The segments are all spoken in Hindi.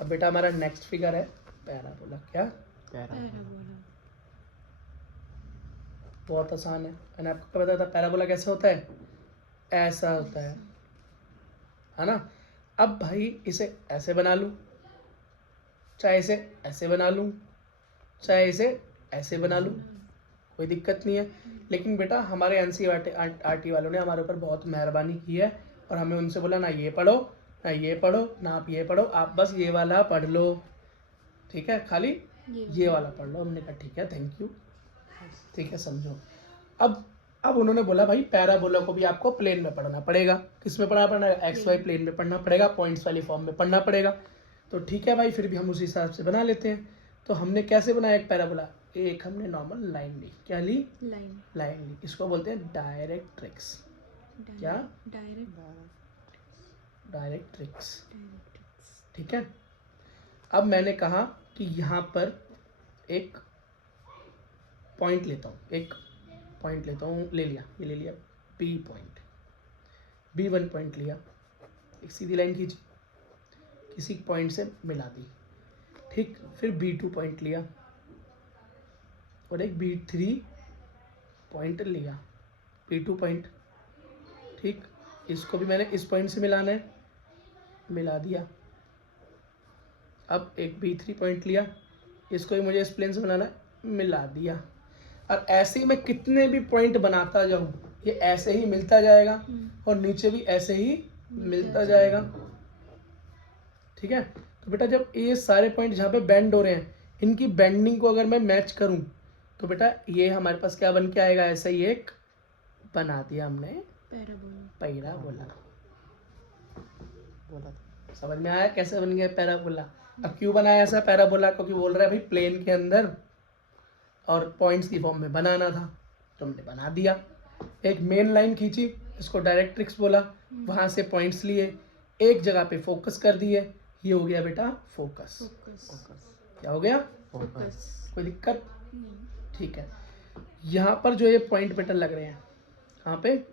अब बेटा हमारा नेक्स्ट फिगर है पैराबोला। क्या? पैराबोला। बहुत आसान है। मैंने आपको क्या बताया था पैराबोला कैसे होता है? ऐसा होता है ना। अब भाई इसे ऐसे बना लूं, चाहे इसे ऐसे बना लूं, चाहे इसे ऐसे बना लूं, कोई दिक्कत नहीं है। लेकिन बेटा हमारे एनसीईआरटी वालों ने हमारे ऊपर बहुत मेहरबानी की है और हमें उनसे बोला ना ये पढ़ो ना ये पढ़ो ना आप ये पढ़ो, आप बस ये वाला पढ़ लो, ठीक है, खाली ये वाला पढ़ लो। हमने कहा ठीक है, थैंक यू, ठीक है, समझो। अब उन्होंने बोला भाई पैराबोला को भी आपको प्लेन में पढ़ना पड़ेगा। किस में पढ़ना पड़ेगा? एक्स वाई प्लेन में पढ़ना पड़ेगा, पॉइंट्स वाली फॉर्म में पढ़ना पड़ेगा। तो ठीक है भाई, फिर भी हम उस हिसाब से बना लेते हैं। तो हमने कैसे बनाया एक पैराबोला? एक हमने नॉर्मल लाइन ली। क्या ली? लाइन ली। इसको बोलते हैं डायरेक्ट्रिक्स। क्या? डायरेक्ट्रिक्स। ठीक है। अब मैंने कहा कि यहाँ पर एक पॉइंट लेता हूँ, एक पॉइंट लेता हूँ, ले लिया, ये ले लिया बी पॉइंट, B1 पॉइंट लिया, एक सीधी लाइन खींची, किसी पॉइंट से मिला दी, ठीक। फिर B2 पॉइंट लिया और एक B3 पॉइंट लिया, B2 पॉइंट, ठीक। इसको भी मैंने इस पॉइंट से मिलाना है, मिला दिया। अब एक B3 पॉइंट लिया, इसको भी मुझे इस प्लेन से बनाना है, मिला दिया। और ऐसे ही मैं कितने भी पॉइंट बनाता जाऊँ, ये ऐसे ही मिलता जाएगा और नीचे भी ऐसे ही मिलता जाएगा, ठीक है। तो बेटा जब ये सारे पॉइंट जहाँ पे बेंड हो रहे हैं, इनकी बेंडिंग को अगर मैं मैच करूँ तो बेटा ये हमारे पास क्या बन के आएगा? ऐसा ही एक बना दिया हमने पैराबोला। समझ में आया कैसे बन गया पैराबोला? अब क्यों बनाया ऐसा पैराबोला? क्योंकि बोल रहा है भाई प्लेन के अंदर और पॉइंट्स की फॉर्म में बनाना था, तो हमने बना दिया। एक मेन लाइन खींची, इसको डायरेक्ट्रिक्स बोला, वहां से पॉइंट्स लिए, एक जगह पे फोकस कर दिए, ये हो गया बेटा फोकस। क्या हो गया? फोकस। कोई दिक्कत? ठीक है। यहाँ पर जो ये पॉइंट बेटा लग रहे हैं, कहाँ पे?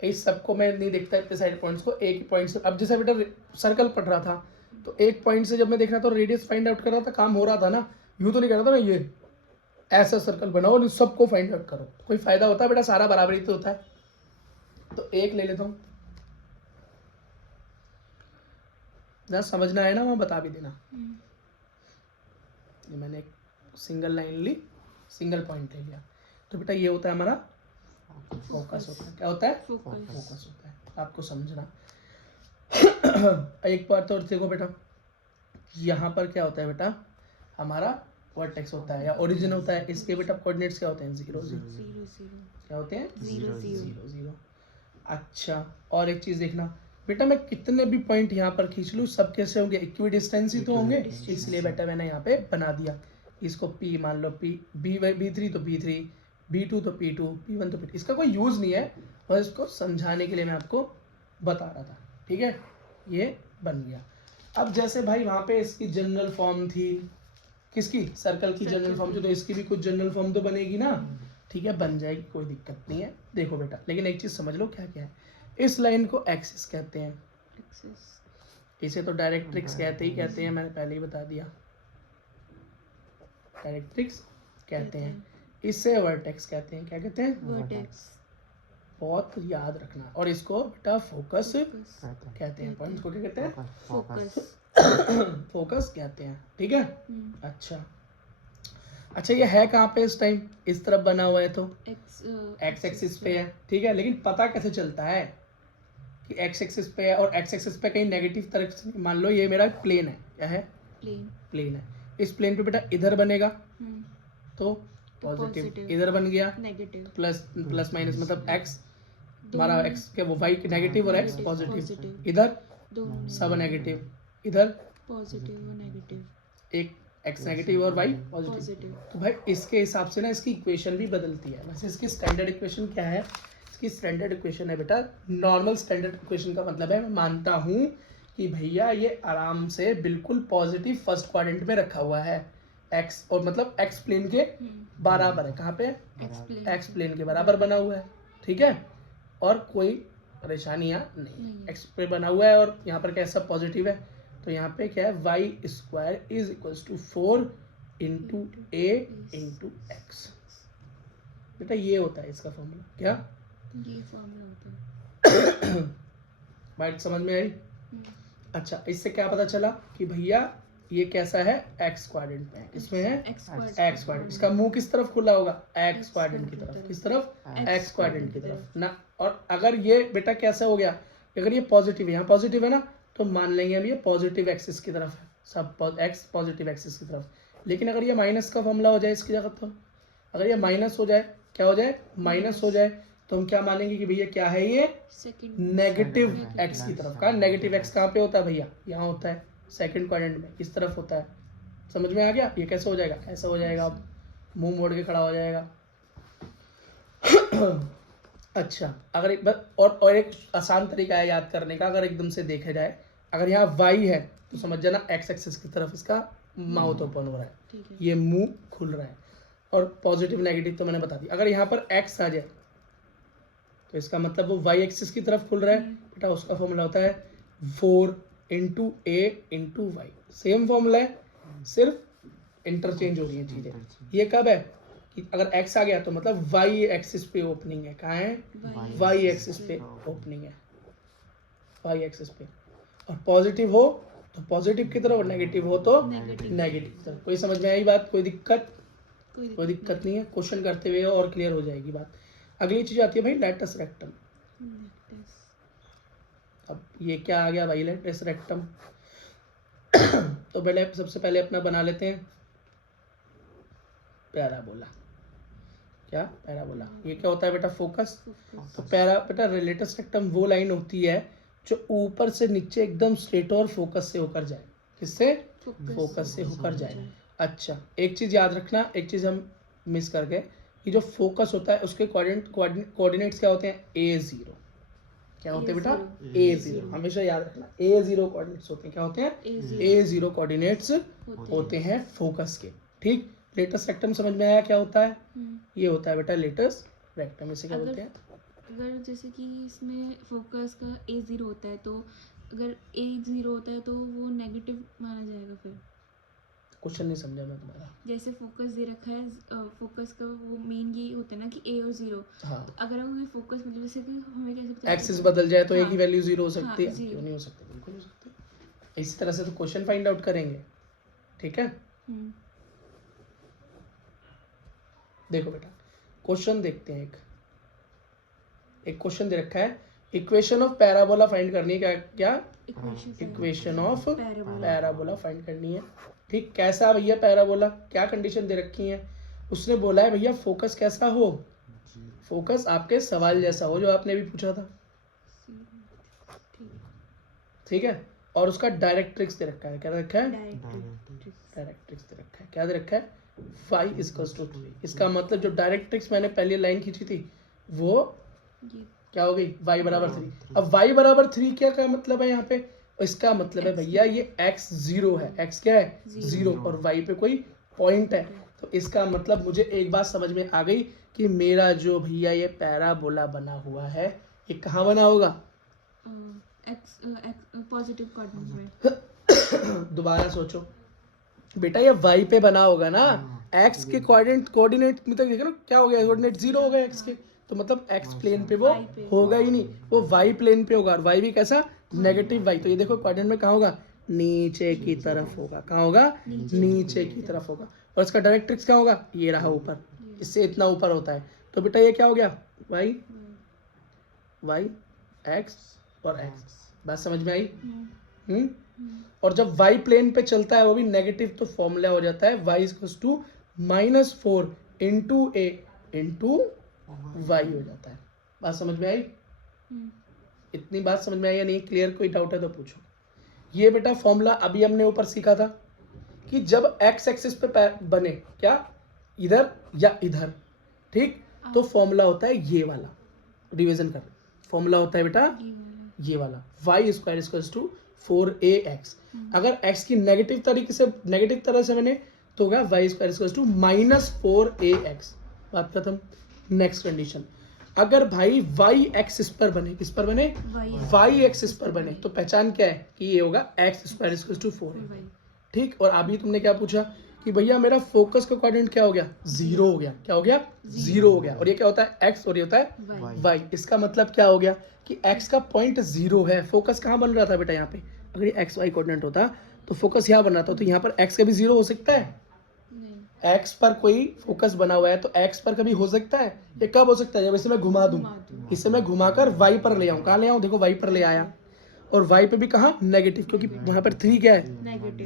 इस सबको मैं नहीं देखता इतने सारे पॉइंट्स को, एक ही पॉइंट से। अब जैसे बेटा सर्कल पढ़ रहा था तो एक पॉइंट से जब मैं देख रहा था रेडियस फाइंड आउट कर रहा था, काम हो रहा था ना, यूं तो नहीं कर रहा था ना, ये ऐसा सर्कल बनाओ और इस सबको फाइंड आउट करो, कोई फायदा होता है बेटा? सारा बराबरी तो होता है। तो एक ले लेता हूँ, जरा समझना है ना, वहाँ बता भी देना। ये मैंने एक सिंगल लाइन ली, सिंगल पॉइंट ले लिया, तो बेटा ये होता है हमारा फोकस होता है। क्या होता है? फोकस होता है। आपको समझना एक बार तो देखो बेटा, यहाँ पर क्या होता है बेटा? हमारा वर्टेक्स होता है या ओरिजिन होता है। इसके बेटा कोऑर्डिनेट्स क्या होते हैं? 0 0। क्या होते हैं? 0 0। अच्छा, और एक चीज देखना बेटा, मैं कितने भी पॉइंट यहाँ पर खींच लूँ, सब कैसे होंगे? इक्वी डिस्टेंस ही तो होंगे, इसलिए बेटा मैंने यहाँ पे बना दिया। इसको P मान लो, B3 तो B3, B2 तो P2, P1 तो P2। इसका कोई यूज नहीं है, बस इसको समझाने के लिए मैं आपको बता रहा था, ठीक है। ये बन गया। अब जैसे भाई वहाँ पे इसकी जनरल फॉर्म थी, किसकी? सर्कल की जनरल फॉर्म थी, तो इसकी भी कुछ जनरल फॉर्म तो बनेगी ना, ठीक है, बन जाएगी, कोई दिक्कत नहीं है। देखो बेटा, लेकिन एक चीज समझ लो क्या क्या है। इस लाइन को एक्सिस कहते हैं, इसे तो डायरेक्ट्रिक्स कहते ही कहते हैं, मैंने पहले ही बता दिया, डायरेक्ट्रिक्स कहते हैं। इसे वर्टेक्स कहते हैं। क्या कहते हैं? वर्टेक्स। बहुत याद रखना। और इसको बेटा फोकस कहते हैं। पॉइंट्स को क्या कहते हैं? फोकस। फोकस कहते हैं, ठीक है। अच्छा ये है कहाँ पे इस टाइम? इस तरफ बना हुआ है तो एक्स एक्सिस पे है, ठीक है। लेकिन पता कैसे चलता है कि एक्स एक्सिस पे है? और एक्स एक्सिस पे कहीं नेगेटिव तरफ से, मान लो ये मेरा प्लेन है, क्या है? प्लेन है। इस प्लेन पे बेटा इधर बनेगा तो पॉजिटिव, इधर बन गया नेगेटिव, प्लस माइनस, मतलब एक्स हमारा एक्स के वो वाई नेगेटिव और एक्स पॉजिटिव, इधर सब नेगेटिव, इधर पॉजिटिव और नेगेटिव, एक एक्स नेगेटिव और वाई पॉजिटिव। तो भाई इसके हिसाब से ना इसकी इक्वेशन भी बदलती है। वैसे इसकी स्टैंडर्ड इक्वेशन क्या है? इसकी स्टैंडर्ड इक्वेशन है बेटा, नॉर्मल स्टैंडर्ड इक्वेशन का मतलब है, मैं मानता हूँ कि भैया ये आराम से बिल्कुल पॉजिटिव फर्स्ट क्वाड्रेंट में रखा हुआ है, एक्स, और मतलब एक्स प्लेन के बराबर है। कहाँ पे? एक्स प्लेन के बराबर बना हुआ है, ठीक है। और कोई परेशानियाँ नहीं, एक्स पे बना हुआ है और यहाँ पर क्या सब पॉजिटिव है, तो यहाँ पे क्या है, y square is equals to 4 into a into x. बेटा ये होता है इसका फॉर्मूला, क्या ये फॉर्मूला होता है। बात समझ में आई? अच्छा, इससे क्या पता चला कि भैया ये कैसा है, एक्स क्वाड्रेंट में है, इसमें है एक्स क्वाड्रेंट। इसका मुंह किस तरफ खुला होगा, एक्स क्वाड्रेंट की तरफ। किस तरफ, एक्स क्वाड्रेंट की तरफ ना। और अगर ये बेटा कैसा हो गया, अगर ये पॉजिटिव है, यहाँ पॉजिटिव है ना, तो मान लेंगे हम ये पॉजिटिव एक्सिस की तरफ है, सब एक्स पॉजिटिव एक्सिस की तरफ। लेकिन अगर ये माइनस का फॉर्मूला हो जाए इसकी जगह, तो अगर ये माइनस हो जाए, क्या हो जाए, माइनस हो जाए, तो हम क्या मानेंगे कि भैया क्या है, ये नेगेटिव एक्स की तरफ का। नेगेटिव एक्स कहाँ पे होता है भैया, यहाँ होता है सेकंड क्वाड्रेंट में, इस तरफ होता है। समझ में आ गया? ये कैसे हो जाएगा, ऐसा हो जाएगा, अब मुंह मोड़ के खड़ा हो जाएगा। अच्छा, अगर एक और एक आसान तरीका है याद करने का, अगर एकदम से देखा जाए, अगर यहाँ y है तो समझ जाना एक्स एक्सिस की तरफ इसका माउथ ओपन हो रहा है, ये मुंह खुल रहा है। और पॉजिटिव नेगेटिव तो मैंने बता दी। अगर यहाँ पर x आ जाए तो इसका मतलब वो y एक्सिस की तरफ खुल रहा है बेटा, उसका फॉर्मूला होता है 4 into a into y. Same formula है, सिर्फ इंटरचेंज हो रही है चीज़ें। ये कब है कि अगर x आ गया तो मतलब y एक्सिस पे ओपनिंग है, कहाँ है, y एक्सिस पे ओपनिंग है, y एक्सिस पे। और पॉजिटिव हो तो पॉजिटिव की तरफ, और नेगेटिव हो तो नेगेटिव की तरफ। कोई समझ में आई बात, कोई दिक्कत? कोई दिक्कत नहीं है, क्वेश्चन करते हुए और क्लियर हो जाएगी बात। अगली चीज आती है भाई लेटस रेक्टम। अब ये क्या आ गया भाई, लेटस रेक्टम। तो पहले सबसे पहले अपना बना लेते हैं पैराबोला। क्या, पैराबोला। ये क्या होता है बेटा, फोकस। तो बेटा लेटस रेक्टम वो लाइन होती है जो ऊपर से नीचे एकदम स्ट्रेट और फोकस से होकर जाए। किससे, फोकस से होकर जाए। अच्छा, एक चीज याद रखना, एक चीज हम मिस कर गए, कि जो फोकस होता है उसके कोऑर्डिनेट्स क्या होते हैं, A0। क्या होते हैं बेटा, A0। हमेशा याद रखना, A0 कोऑर्डिनेट्स होते हैं। क्या होते हैं, A0 कोऑर्डिनेट्स होते हैं फोकस के। ठीक, लेटस रेक्टम समझ में आया क्या होता है? ये होता है बेटा लेटस रेक्टम। इसे क्या बोलते हैं? अगर जैसे कि इसमें फोकस का A0 होता है, तो अगर A0 होता है तो वो नेगेटिव माना जाएगा। फिर क्वेश्चन नहीं समझा मैं तुम्हारा। जैसे फोकस दे रखा है, फोकस का वो मेन ये होता है ना कि A और 0। हाँ, तो अगर वो फोकस मतलब जैसे कि हमें कैसे पता एक्सिस बदल जाए तो एक ही वैल्यू 0 हो सकती है? हाँ, क्यों नहीं हो सकती, बिल्कुल हो सकती है। इसी तरह से तो क्वेश्चन फाइंड आउट करेंगे। ठीक है, देखो बेटा क्वेश्चन देखते हैं। एक क्वेश्चन दे रखा है, इक्वेशन ऑफ पैराबोला फाइंड करनी है। क्या, इक्वेशन ऑफ पैराबोला फाइंड करनी है। ठीक, कैसा भैया पैराबोला, क्या कंडीशन दे रखी है? उसने बोला है भैया फोकस कैसा हो, फोकस आपके सवाल जैसा हो जो आपने अभी पूछा था। ठीक है, और उसका डायरेक्ट्रिक्स दे रखा है। क्या दे रखा है, डायरेक्ट्रिक्स दे रखा है। क्या दे रखा है, y = 3। इसका मतलब जो डायरेक्ट्रिक्स मैंने पहले लाइन खींची थी वो क्या हो गई, y = 3। अब y = 3 क्या मतलब है यहाँ पे, इसका मतलब है भैया ये x 0 है। x क्या है, 0, और y पे कोई पॉइंट है। तो इसका मतलब मुझे एक बात समझ में आ गई कि मेरा जो भैया ये पैराबोला बना हुआ है, ये कहाँ बना होगा, पॉजिटिव कोऑर्डिनेट में। दोबारा सोचो बेटा, ये y पे बना होगा ना, x के कोऑर्डिनेट में तक देखो ना, क्या हो गया, कोऑर्डिनेट 0 हो गया x के, तो मतलब x प्लेन पे वो होगा ही नहीं, वो y प्लेन पे होगा। और y भी कैसा, नेगेटिव y। तो ये देखो कोऑर्डिनेट में कहाँ होगा, नीचे की तरफ होगा। कहाँ होगा, नीचे की तरफ होगा। और इसका डायरेक्ट्रिक्स क्या होगा, ये रहा ऊपर, इससे इतना ऊपर होता है। तो बेटा ये क्या हो गया, y x और x। बात समझ में आई? और जब y प्लेन पे चलता है वो भी नेगेटिव, तो फॉर्मूला हो जाता है y = -4 into a into y हो जाता है। बात समझ में आई? इतनी बात समझ में आई या नहीं, क्लियर? कोई डाउट है तो पूछो। ये बेटा फॉर्मूला अभी हमने ऊपर सीखा था कि जब x एक्सिस पे बने, क्या, इधर या इधर, ठीक, तो फॉर्मूला होता है ये वाला। रिवीजन कर, फॉर्मूला होता है बेटा ये वाला, y² = 4ax। अगर x की नेगेटिव तरह से बने तो होगा y² = -4ax। बात खत्म। नेक्स्ट कंडीशन, अगर भाई वाई एक्सिस पर बने, किस पर बने, वाई वाई एक्सिस पर बने, तो पहचान क्या है कि ये होगा x square equal to 4a। ठीक, और अभी तुमने क्या पूछा कि भैया मेरा फोकस का कोऑर्डिनेट क्या हो गया, 0 हो गया। क्या हो गया, 0 हो गया। और ये क्या होता है, x, और ये होता है y। इसका मतलब क्या हो गया कि x का पॉइंट 0 है। फोकस कहाँ बन रहा था बेटा, यहाँ पे। अगर ये x y कोऑर्डिनेट होता तो फोकस यहाँ बन रहा था, तो यहाँ पर x का भी 0 हो सकता है। x पर कोई फोकस बना हुआ है तो x पर कभी हो सकता है। ये कब हो सकता है, जब इसे मैं घुमा दूं, इसे मैं घुमाकर y पर ले आऊं। कहाँ ले आऊं, देखो y पर ले आया, और y पे भी कहाँ, नेगेटिव, क्योंकि वहां पर 3 क्या है,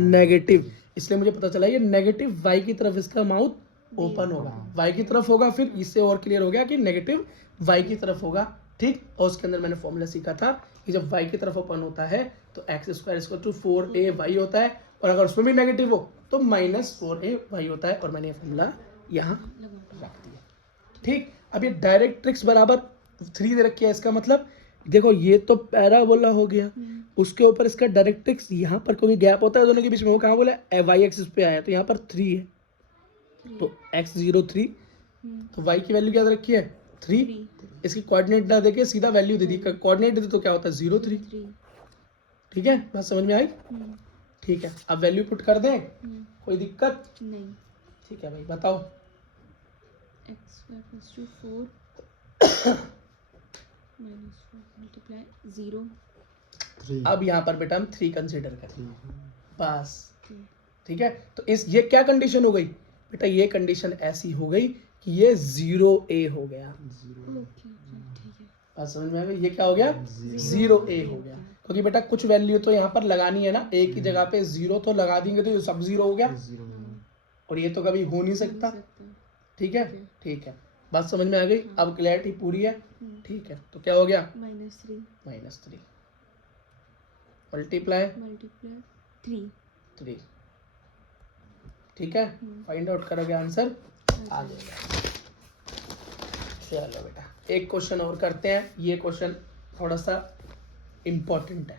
नेगेटिव। इसलिए मुझे पता चला ये नेगेटिव y की तरफ इसका माउथ ओपन होगा, y की तरफ होगा। फिर इससे और क्लियर हो गया कि नेगेटिव y की तरफ होगा। ठीक, और उसके अंदर मैंने फॉर्मूला सीखा था कि जब y की तरफ ओपन होता है तो x square equal to 4ay होता है, और अगर उसमें भी नेगेटिव हो तो -4ay होता है। और मैंने ये फॉर्मूला यहाँ रख दिया। ठीक, अब ये डायरेक्ट्रिक्स बराबर 3 दे रखी है। इसका मतलब देखो ये तो पैराबोला हो गया, उसके ऊपर इसका डायरेक्ट्रिक्स यहाँ पर कोई गैप होता है दोनों के बीच में, वो कहाँ बोला, वाई एक्सिस पे आया, तो यहाँ पर 3 है, तो x0 3, तो y की वैल्यू क्या दे रखी है, 3। इसकी कोऑर्डिनेट ना देके सीधा वैल्यू दे दी, कोऑर्डिनेट दे तो क्या होता है, 0 3। ठीक है, बात समझ में आई। ठीक है, अब वैल्यू पुट कर दें, कोई दिक्कत नहीं। ठीक है भाई, बताओ। x equals to 4 minus 4 multiply 0 अब यहाँ पर बेटा हम 3 कंसीडर करें बस। 3। ठीक है, तो इस ये क्या कंडीशन हो गई बेटा, ये कंडीशन ऐसी हो गई कि ये 0a हो गया। ओके ठीक है, बात समझ में आ गई, ये क्या हो गया, 0a हो गया। क्योंकि बेटा कुछ वैल्यू तो यहाँ पर लगानी है ना, a की जगह पे 0 तो लगा देंगे तो ये सब 0 हो गया, और ये तो कभी हो नहीं सकता। ठीक है, ठीक है, बात समझ में आ गई। अब क्लैरिटी पूरी है। ठीक है, तो क्या हो गया, -3 मल्टीप्लाई 3। ठीक है, फाइंड आउट करोगे आंसर आ जाएगा। चलो बेटा, एक क्वेश्चन और करते हैं। ये क्वेश्चन थोड़ा सा इम्पोर्टेंट है।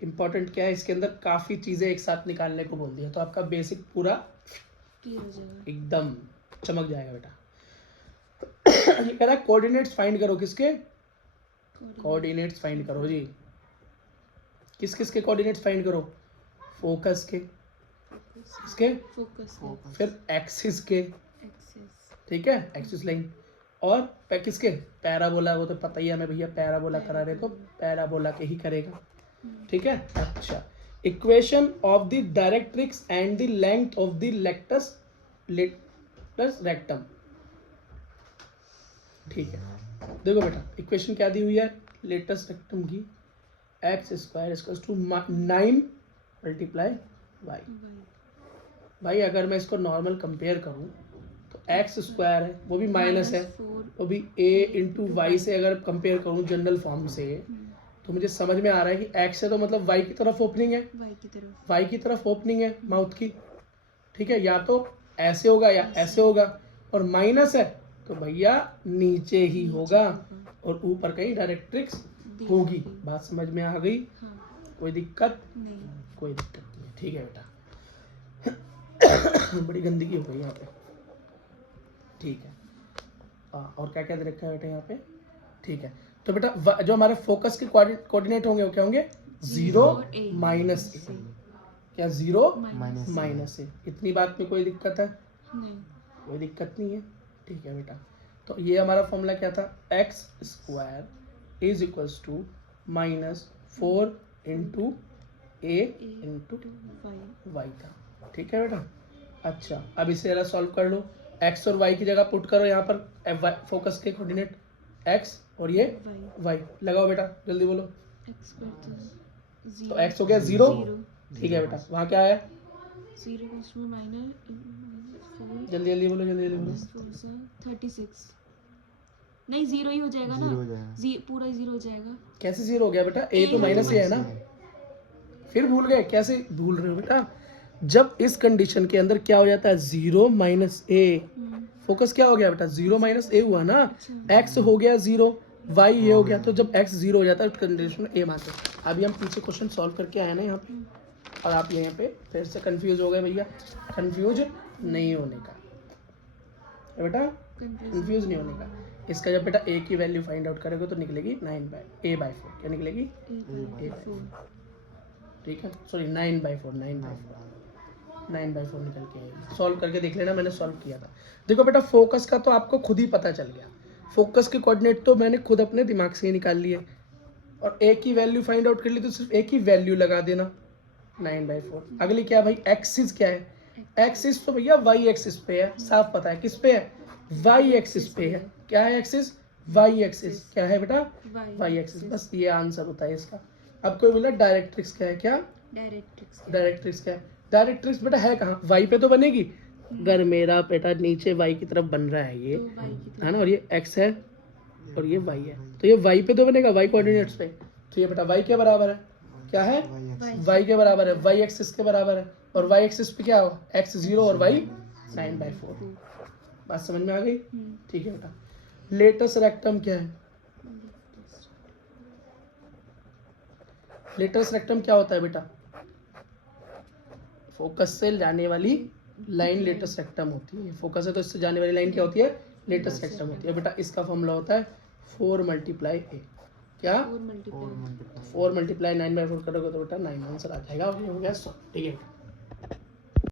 इम्पोर्टेंट क्या है, इसके अंदर काफ़ी चीज़ें एक साथ निकालने को बोल दिया, तो आपका बेसिक पूरा एकदम चमक जाएगा बेटा। ये कह रहा है कोऑर्डिनेट्स फाइंड करो, किसके कोऑर्डिनेट्स फाइंड करो जी। किस किस के कोऑर्डिनेट्स फाइंड करो, फोकस के, किसके, फिर एक्सिस के, ठीक है, एक्सिस लाइन, और किसके, पैराबोला, वो तो पता ही है हमें भैया, पैराबोला करा रहे तो पैराबोला के ही करेगा। ठीक है, अच्छा, equation of the directrix and the length of the latus rectum. ठीक है, देखो बेटा इक्वेशन क्या दी हुई है, लेटस रेक्टम की, x square equals to 9 multiply y. भाई अगर मैं इसको नॉर्मल कंपेयर करूं तो एक्स स्क्वायर है, वो भी माइनस है, वो भी a इंटू वाई से अगर कंपेयर करूं जनरल फॉर्म से, तो मुझे समझ में आ रहा है कि x है तो मतलब y की तरफ ओपनिंग है, y की तरफ ओपनिंग है माउथ की। ठीक है, या तो ऐसे होगा या ऐसे होगा, और माइनस है तो भैया नीचे ही होगा, और ऊपर कहीं डायरेक्ट्रिक्स होगी। बात समझ में आ गई, कोई दिक्कत नहीं, कोई दिक्कत नहीं। ठीक है बेटा, बड़ी गंदगी हो गई यहाँ पे। ठीक है, और क्या क्या दे रखा है बेटा यहाँ पे। ठीक है, तो बेटा जो हमारे फोकस के कोऑर्डिनेट होंगे वो क्या होंगे, 0 -a। क्या 0 -a। इतनी बात में कोई दिक्कत है, कोई दिक्कत नहीं है। ठीक है बेटा, तो ये हमारा फॉर्मूला क्या था, x square is equals to -4 into a into y था। ठीक है बेटा, अच्छा अब इसे जरा सॉल्व कर लो, x और y की जगह पुट करो यहाँ पर फोकस के कोऑर्डिनेट x और ये y लगाओ बेटा, जल्दी बोलो। तो x हो गया 0। ठीक है बेटा, वहाँ क्या आया, 0 जल्दी जल्दी बोलो, जल्दी जल्दी बोलो। 36 नहीं, 0 ही हो जाएगा ना, पूरा 0 हो जाएगा। कैसे 0 हो गया बेटा, a तो माइनस है ना, फिर भूल गए, कैसे भूल रहे हो बेटा। जब इस कंडीशन के अंदर क्या हो जाता है, 0 -a, फोकस क्या हो गया बेटा, 0 -a हुआ ना, x हो गया 0, y ये हो गया, तो जब x 0 हो जाता है उस कंडीशन में a मानते हैं। अभी हम पीछे क्वेश्चन सॉल्व करके आए ना यहाँ पे, और आप यहाँ पे फिर से कंफ्यूज हो गए भैया, कंफ्यूज नहीं होने का बेटा। कंफ्यूज नहीं होने का। इसका जब बेटा ए की वैल्यू फाइंड आउट करोगे तो निकलेगी 9/a/4। क्या निकलेगी? a/4। ठीक है, सॉरी 9/4 9/4 निकल के आएगी। सॉल्व करके देख लेना, मैंने सॉल्व किया था। देखो बेटा फोकस का तो आपको खुद ही पता चल गया, फोकस के कोऑर्डिनेट तो मैंने खुद अपने दिमाग से ही निकाल लिए, और ए की वैल्यू फाइंड आउट कर ली तो सिर्फ ए की वैल्यू लगा देना 9/4। अगली क्या भाई, एक्सिस क्या है? एक्सिस तो भैया वाई एक्सिस पे है, साफ पता है किस पे है, वाई एक्सिस पे है। क्या है एक्सिस? Y axis. क्या है बेटा? Y axis. बस ये आंसर होता है इसका। अब कोई बोला डायरेक्ट्रिक्स क्या है? क्या डायरेक्ट्रिक्स क्या है? डायरेक्ट्रिक्स बेटा है कहाँ? वाई पे तो बनेगी। अगर मेरा बेटा नीचे वाई की तरफ बन रहा है ये, है ना, और ये एक्स है और ये वाई है, तो ये वाई पे तो बनेगा, वाई कोऑर्डिनेट्स पे। तो ये बेटा वाई के बराबर है। क्या है? वाई के बराबर है, वाई एक्सिस के बराबर है। और वाई एक्सिस पे क्या होगा? एक्स 0 और वाई 9/4। बात समझ में आ गई? ठीक है बेटा। लेटस रेक्टम क्या है? लेटस रेक्टम क्या होता है बेटा? फोकस से जाने वाली लाइन लेटस रेक्टम होती है। फोकस है तो इससे जाने वाली लाइन क्या होती है? लेटस रेक्टम होती है। बेटा इसका फॉर्मूला होता है 4 × a। क्या? 4 × 9/4 करोगे तो बेटा 9 आंसर आ जाएगा। हो गया 100। ठीक है।